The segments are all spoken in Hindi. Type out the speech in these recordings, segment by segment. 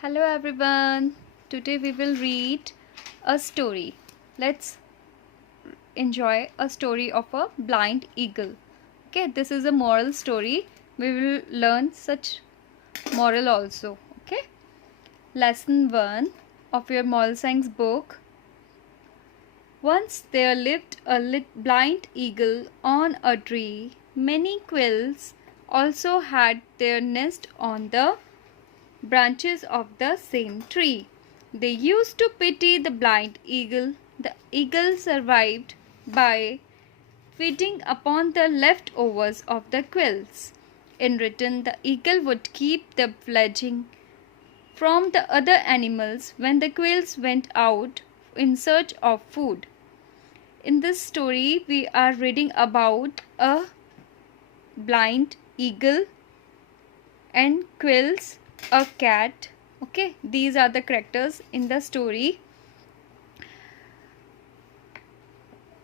Hello everyone. Today we will read a story. Let's enjoy a story of a blind eagle. Okay, this is a moral story. We will learn such moral also. Okay. Lesson 1 of your moral science book. Once there lived a blind eagle on a tree. Many quails also had their nest on the branches of the same tree. They used to pity the blind eagle. The eagle survived by feeding upon the leftovers of the quills. In return, the eagle would keep the fledgling from the other animals when the quails went out in search of food. In this story, we are reading about a blind eagle and quills, a cat. Okay, these are the characters in the story.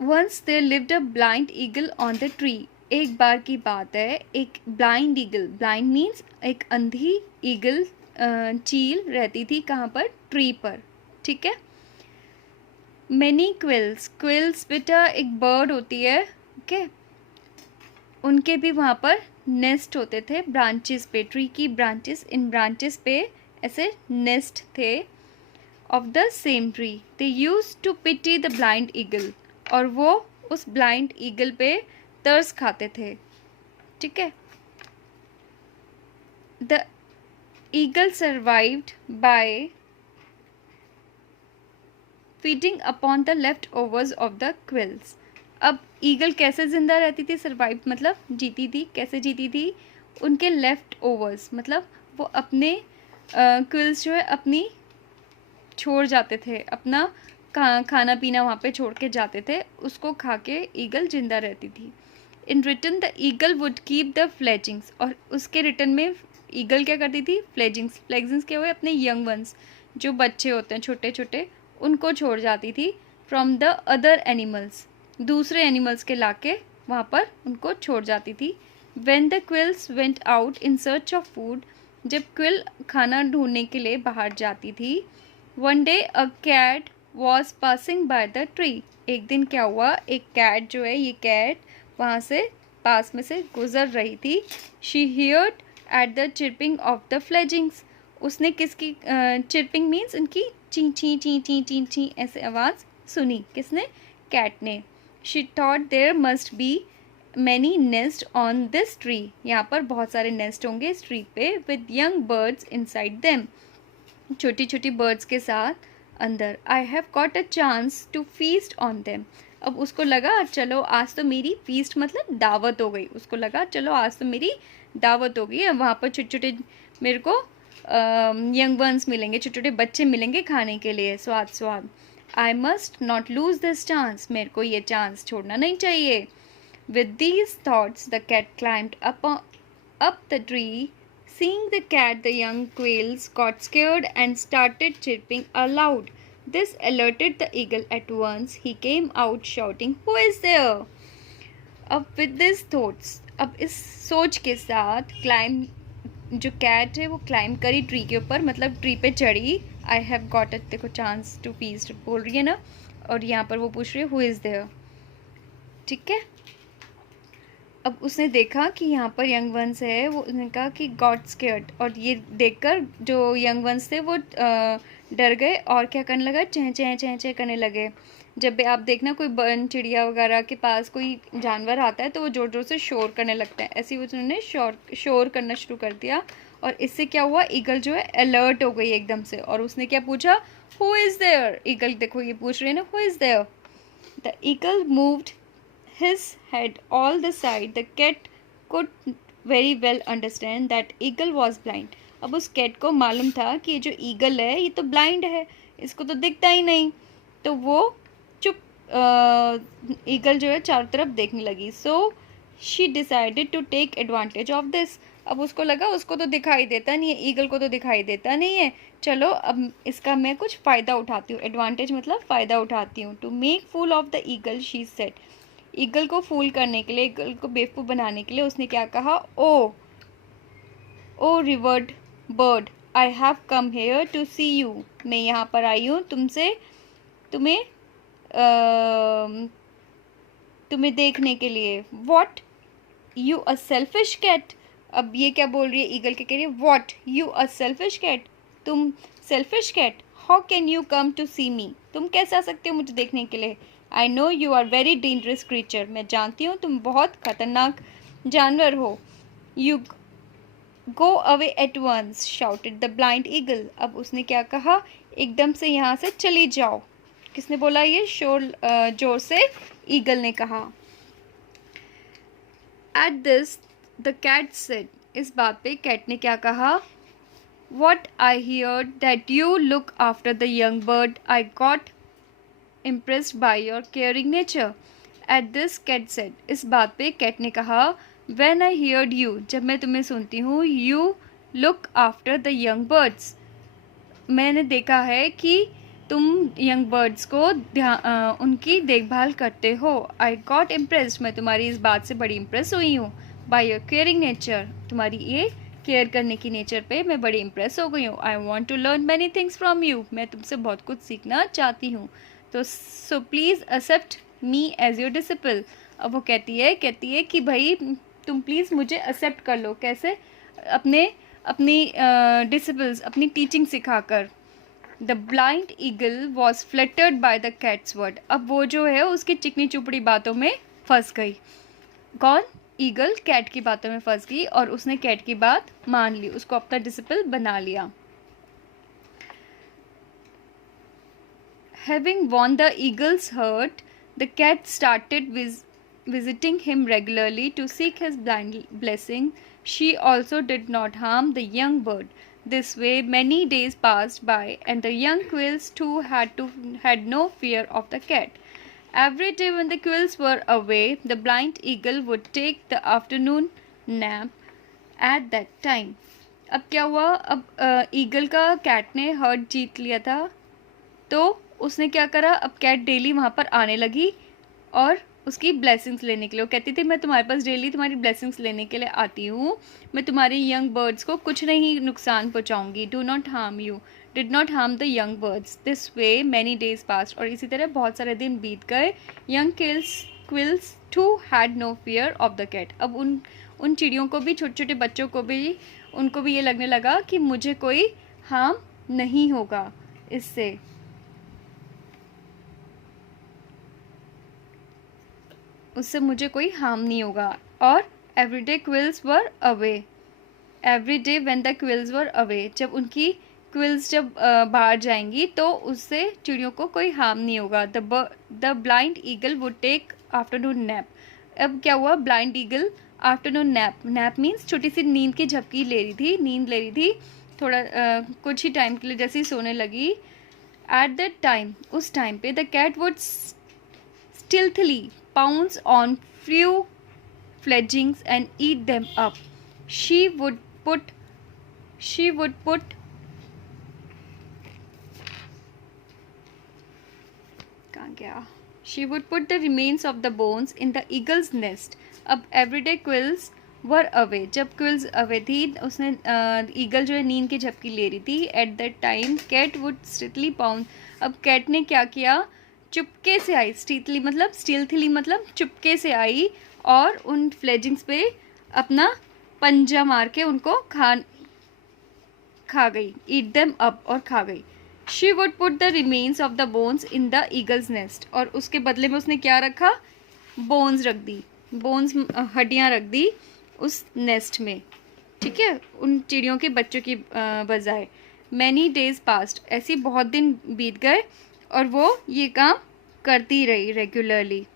Once there lived a blind eagle on the tree. एक बार की बात है, एक ब्लाइंड ईगल, ब्लाइंड मीन्स एक अंधी ईगल चील रहती थी कहाँ पर? ट्री पर. ठीक है. मैनी क्विल्स, क्विल्स बेटा एक बर्ड होती है. ओके, उनके भी वहाँ पर नेस्ट होते थे ब्रांचेस पे, ट्री की ब्रांचेस, इन ब्रांचेस पे ऐसे नेस्ट थे of the same tree. They use to pity the blind eagle, और वो उस ब्लाइंड ईगल पे तरस खाते थे. ठीक है. The eagle survived by feeding upon the leftovers of the quills. अब ईगल कैसे ज़िंदा रहती थी? सर्वाइव मतलब जीती थी. कैसे जीती थी? उनके लेफ्ट ओवर्स मतलब वो अपने क्विल्स जो है अपनी छोड़ जाते थे, अपना खाना पीना वहाँ पे छोड़ के जाते थे, उसको खा के ईगल जिंदा रहती थी. In return the eagle would keep the fledglings, और उसके रिटर्न में ईगल क्या करती थी? फ्लेजिंग्स. फ्लेजिंग्स क्या हुए? अपने यंग वंस, जो बच्चे होते हैं छोटे छोटे, उनको छोड़ जाती थी. फ्रॉम द अदर एनिमल्स, दूसरे एनिमल्स के लाके वहाँ पर उनको छोड़ जाती थी. When the quills went out in search of food, जब क्विल खाना ढूंढने के लिए बाहर जाती थी. One day a cat was passing by the tree. एक दिन क्या हुआ? एक कैट जो है, ये कैट वहाँ से पास में से गुजर रही थी. She heard at the chirping of the fledglings. उसने किसकी चिरपिंग मीन्स उनकी ची ची ची ची ची ची ऐसे आवाज़ सुनी. किसने? कैट ने. She thought there must be many nest on this tree. यहाँ पर बहुत सारे नेस्ट होंगे इस ट्री पे, with young birds inside them, छोटी छोटी बर्ड्स के साथ अंदर. I have got a chance to feast on them. अब उसको लगा चलो आज तो मेरी फीस्ट मतलब दावत हो गई. उसको लगा चलो आज तो मेरी दावत हो गई है, वहाँ पर छोटे छोटे मेरे को यंग बर्ड्स मिलेंगे, छोटे छोटे बच्चे मिलेंगे खाने के लिए, स्वाद स्वाद. I must not lose this chance, मेरे को ये चांस छोड़ना नहीं चाहिए. With these thoughts the cat climbed up the tree. Seeing the cat, the young quails got scared and started chirping aloud. This alerted the eagle at once. He came out shouting, "Who is there?" अब with these thoughts, अब इस सोच के साथ क्लाइम, जो कैट है वो क्लाइम करी ट्री के ऊपर, मतलब ट्री पे चढ़ी. आई हैव गॉट इट, देखो चांस टू फीस्ट बोल रही है ना, और यहाँ पर वो पूछ रही है हु इज़ देयर. ठीक है. अब उसने देखा कि यहाँ पर यंग वंस है, वो उसने कहा कि गॉट स्केयर्ड, और ये देखकर जो यंग वंस थे वो डर गए और क्या करने लगा? चें चें चें चें करने लगे. जब भी आप देखना कोई चिड़िया वगैरह के पास कोई जानवर आता है तो वो ज़ोर ज़ोर से शोर करने लगता है. ऐसे ही उन्होंने शोर करना शुरू कर दिया, और इससे क्या हुआ? ईगल जो है अलर्ट हो गई एकदम से, और उसने क्या पूछा? Who is there. ईगल देखो ये पूछ रही है ना, who is there. The eagle moved his head all the side. The cat could very well understand that eagle was blind. अब उस कैट को मालूम था कि ये जो ईगल है ये तो ब्लाइंड है, इसको तो दिखता ही नहीं. तो वो चुप, ईगल जो है चारों तरफ देखने लगी. So she decided to take advantage of this. अब उसको लगा उसको तो दिखाई देता नहीं है, ईगल को तो दिखाई देता नहीं है, चलो अब इसका मैं कुछ फ़ायदा उठाती हूँ. एडवांटेज मतलब फ़ायदा उठाती हूँ. To make fool of the eagle she said. Eagle को फूल करने के लिए, ईगल को बेवकूफ़ बनाने के लिए उसने क्या कहा? Oh revered bird, I have come here to see you, मैं यहाँ पर आई हूँ तुम्हें तुम्हें देखने के लिए। What you a selfish cat, अब ये क्या बोल रही है ईगल के कह रही है what you a selfish cat, तुम selfish cat, how can you come to see me, तुम कैसे आ सकते हो मुझे देखने के लिए। I know you are very dangerous creature, मैं जानती हूँ तुम बहुत खतरनाक जानवर हो। You go away at once shouted the blind eagle, अब उसने क्या कहा, एकदम से यहाँ से चली जाओ। किसने बोला ये, जोर से ईगल ने कहा। At this the cat said, इस बात पे कैट ने क्या कहा, what I hear that you look after the young bird, I got impressed by your caring nature. At this cat said, इस बात पे कैट ने कहा, व्हेन आई हियर्ड यू, जब मैं तुम्हें सुनती हूँ, you look after the young birds, मैंने देखा है कि तुम यंग बर्ड्स को उनकी देखभाल करते हो। आई गॉट इम्प्रेस्ड, मैं तुम्हारी इस बात से बड़ी इम्प्रेस हुई हूँ। बाय योर केयरिंग नेचर, तुम्हारी ये केयर करने की नेचर पे मैं बड़ी इम्प्रेस हो गई हूँ। I want to learn many things from you, मैं तुमसे बहुत कुछ सीखना चाहती हूँ। तो so please accept me as your disciple, अब वो कहती है कि भाई तुम प्लीज़ मुझे एक्सेप्ट कर लो, कैसे, अपनी डिसिपल्स, अपनी टीचिंग सिखाकर। The blind eagle was flattered by the cat's word, अब वो जो है उसकी चिकनी चुपड़ी बातों में फंस गई। कौन, ईगल कैट की बातों में फंस गई और उसने कैट की बात मान ली, उसको अपना डिसिपल बना लिया। Having won the eagle's heart, the cat started visiting him regularly to seek his blessing. She also did not harm the young bird. This way many days passed by, and the young quails too had no fear of the cat. Every day when the quails were away, the blind eagle would take the afternoon nap at that time. अब क्या हुआ, अब ईगल का कैट ने हर्ट जीत लिया था, तो उसने क्या करा, अब कैट डेली वहाँ पर आने लगी और उसकी ब्लेसिंग्स लेने के लिए। वो कहती थी मैं तुम्हारे पास डेली तुम्हारी ब्लेसिंग्स लेने के लिए आती हूँ, मैं तुम्हारी यंग बर्ड्स को कुछ नहीं नुकसान पहुँचाऊँगी। Do not harm you, did not harm the young birds. This way many days passed, और इसी तरह बहुत सारे दिन बीत गए। Young quills too had no fear of the cat, अब उन चिड़ियों को भी, छोटे छोटे बच्चों को भी, उनको भी ये लगने लगा कि मुझे कोई हार्म नहीं होगा इससे। उससे मुझे कोई हार्म नहीं होगा। और everyday quills were away, every day when the quills were away, जब उनकी क्विल्स जब बाहर जाएंगी तो उससे चिड़ियों को कोई हार्म नहीं होगा। The blind eagle would take afternoon nap, अब क्या हुआ, blind eagle afternoon nap means छोटी सी नींद की झपकी ले रही थी थोड़ा कुछ ही टाइम के लिए, जैसे ही सोने लगी। एट दैट टाइम, उस टाइम पे the cat would stealthily pounce on few fledglings and eat them up. She would put the remains of the bones in the eagle's nest. अब everyday quills were away, जब quills away थी उसने ईगल जो है नींद की झपकी ले रही थी। At that time cat would stealthily pounce, अब कैट ने क्या किया, चुपके से आई, स्टीलथली मतलब चुपके से आई और उन फ्लेजिंग्स पे अपना पंजा मार के उनको खा गई। ईट देम अप, और खा गई। She would put the remains of the bones in the eagle's nest, और उसके बदले में उसने क्या रखा, बोन्स रख दी, बोन्स हड्डियाँ रख दी उस नेस्ट में, ठीक है, उन चिड़ियों के बच्चों की बजाय। मैनी डेज पास्ट, ऐसी बहुत दिन बीत गए और वो ये काम करती रही रेगुलरली।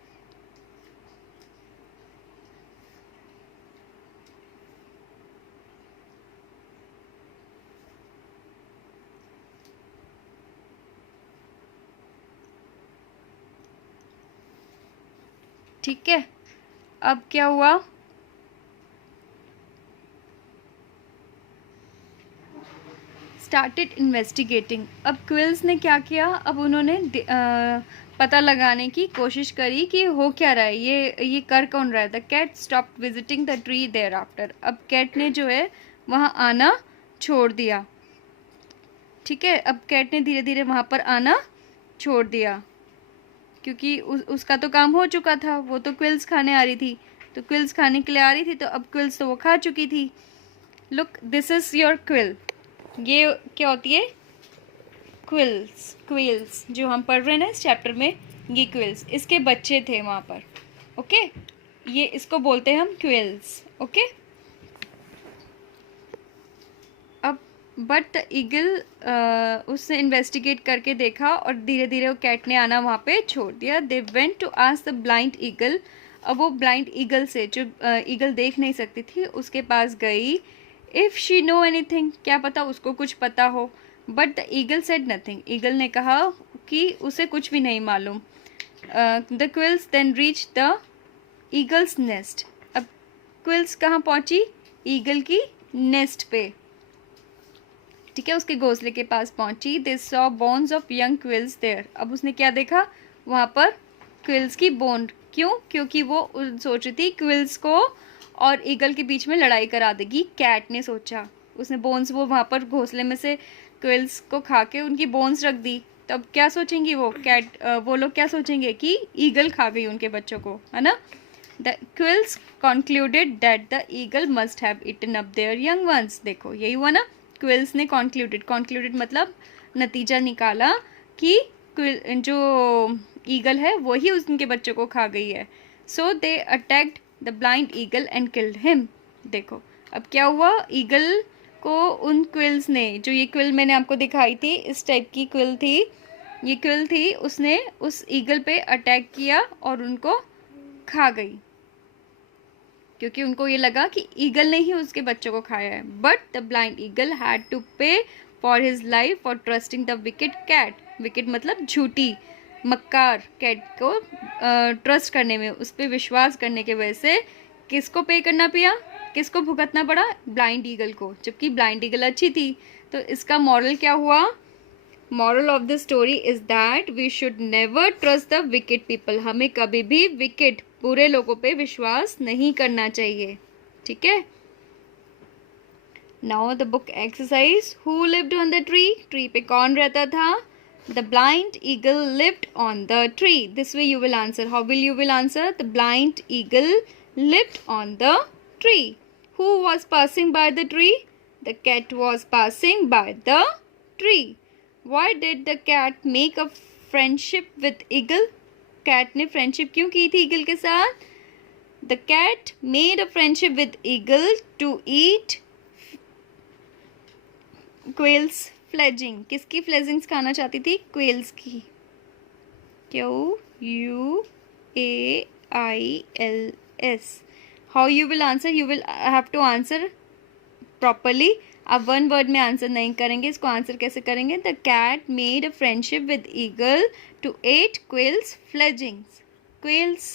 ठीक है, अब क्या हुआ, स्टार्टेड इन्वेस्टिगेटिंग, अब क्विल्स ने क्या किया, अब उन्होंने पता लगाने की कोशिश करी कि हो क्या रहा है, ये कर कौन रहा है। The cat stopped visiting the tree thereafter, अब कैट ने जो है वहाँ आना छोड़ दिया। ठीक है, अब कैट ने धीरे धीरे वहाँ पर आना छोड़ दिया, क्योंकि उसका तो काम हो चुका था, वो तो क्विल्स खाने आ रही थी, तो क्विल्स खाने के लिए आ रही थी, तो अब क्विल्स तो वो खा चुकी थी। Look, this is your quill. ये क्या होती है? क्विल्स। क्विल्स जो हम पढ़ रहे हैं ना इस चैप्टर में, ये क्विल्स, इसके बच्चे थे वहाँ पर। ओके, ये इसको बोलते हैं हम क्विल्स। ओके, अब बट द ईगल, उसने इन्वेस्टिगेट करके देखा और धीरे धीरे वो कैट ने आना वहाँ पे छोड़ दिया। They went to ask the blind eagle. अब वो ब्लाइंड ईगल से, जो ईगल देख नहीं सकती थी, उसके पास गई। इफ़ शी नो एनीथिंग, क्या पता उसको कुछ पता हो। But the eagle said nothing, eagle ने कहा कि उसे कुछ भी नहीं मालूम। The quails then reach the eagle's nest. अब क्विल्स कहाँ पहुँची? ईगल की नेस्ट पे, ठीक है, उसके घोंसले के पास पहुंची। They saw bones of young quails there. अब उसने क्या देखा? वहाँ पर क्विल्स की बोन। क्यों? क्योंकि वो सोच रही थी क्विल्स को और ईगल के बीच में लड़ाई करा देगी, कैट ने सोचा। उसने बोन्स, वो वहाँ पर घोंसले में से क्विल्स को खा के उनकी बोन्स रख दी। तो अब क्या सोचेंगी वो कैट, वो लोग क्या सोचेंगे कि ईगल खा गई उनके बच्चों को, है ना। The quails concluded that the eagle must have eaten up their young ones. देखो यही हुआ ना, क्विल्स ने कॉन्क्लूडेड मतलब नतीजा निकाला कि जो ईगल है वही उनके बच्चों को खा गई है। So they attacked the blind eagle and killed him. देखो अब क्या हुआ, ईगल को उन क्विल्स ने, जो ये क्विल मैंने आपको दिखाई थी, इस टाइप की क्विल थी, ये क्विल थी, उसने उस ईगल पे अटैक किया और उनको खा गई, क्योंकि उनको ये लगा कि ईगल ने ही उसके बच्चों को खाया है। But the blind eagle had to pay for his life for trusting the wicked cat. Wicked मतलब झूठी, मक्कार कैट को ट्रस्ट करने में, उस पर विश्वास करने की वजह से किसको पे करना पिया, किसको भुगतना पड़ा? ब्लाइंड ईगल को, जबकि ब्लाइंड ईगल अच्छी थी। तो इसका मॉरल क्या हुआ? Moral of the story is that we should never trust the wicked people. हमें कभी भी विकेट, बुरे लोगों पे विश्वास नहीं करना चाहिए, ठीक है। Now the book exercise. Who lived on the tree? Tree पे कौन रहता था? The blind eagle lived on the tree. This way you will answer. How will you will answer? The blind eagle lived on the tree. Who was passing by the tree? The cat was passing by the tree. Why did the cat make a friendship with eagle? Cat ने फ्रेंडशिप क्यों की थी ईगल के साथ? The cat made a friendship with eagle to eat quails fledging. किसकी fledgings खाना चाहती थी? quails की। Quails. How you will answer? You will have to answer properly. आप वन वर्ड में आंसर नहीं करेंगे, इसको आंसर कैसे करेंगे? The cat made a friendship with eagle to eat quills fledglings. Quills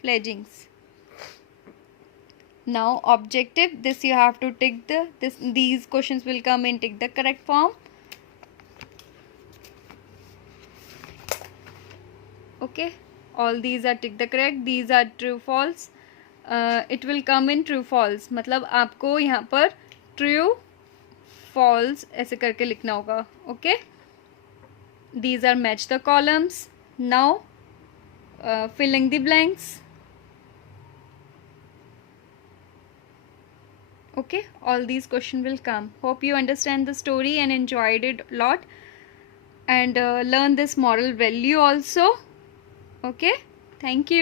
fledglings. Now objective, this you have to tick these questions will come in tick the correct form. Okay, all these are tick the correct, these are true false. It will come in true false, मतलब आपको यहाँ पर true false ऐसे करके लिखना होगा। Okay, these are match the columns. Now filling the blanks. Okay, all these questions will come. Hope you understand the story and enjoyed it a lot, and learn this moral value also. Okay, thank you.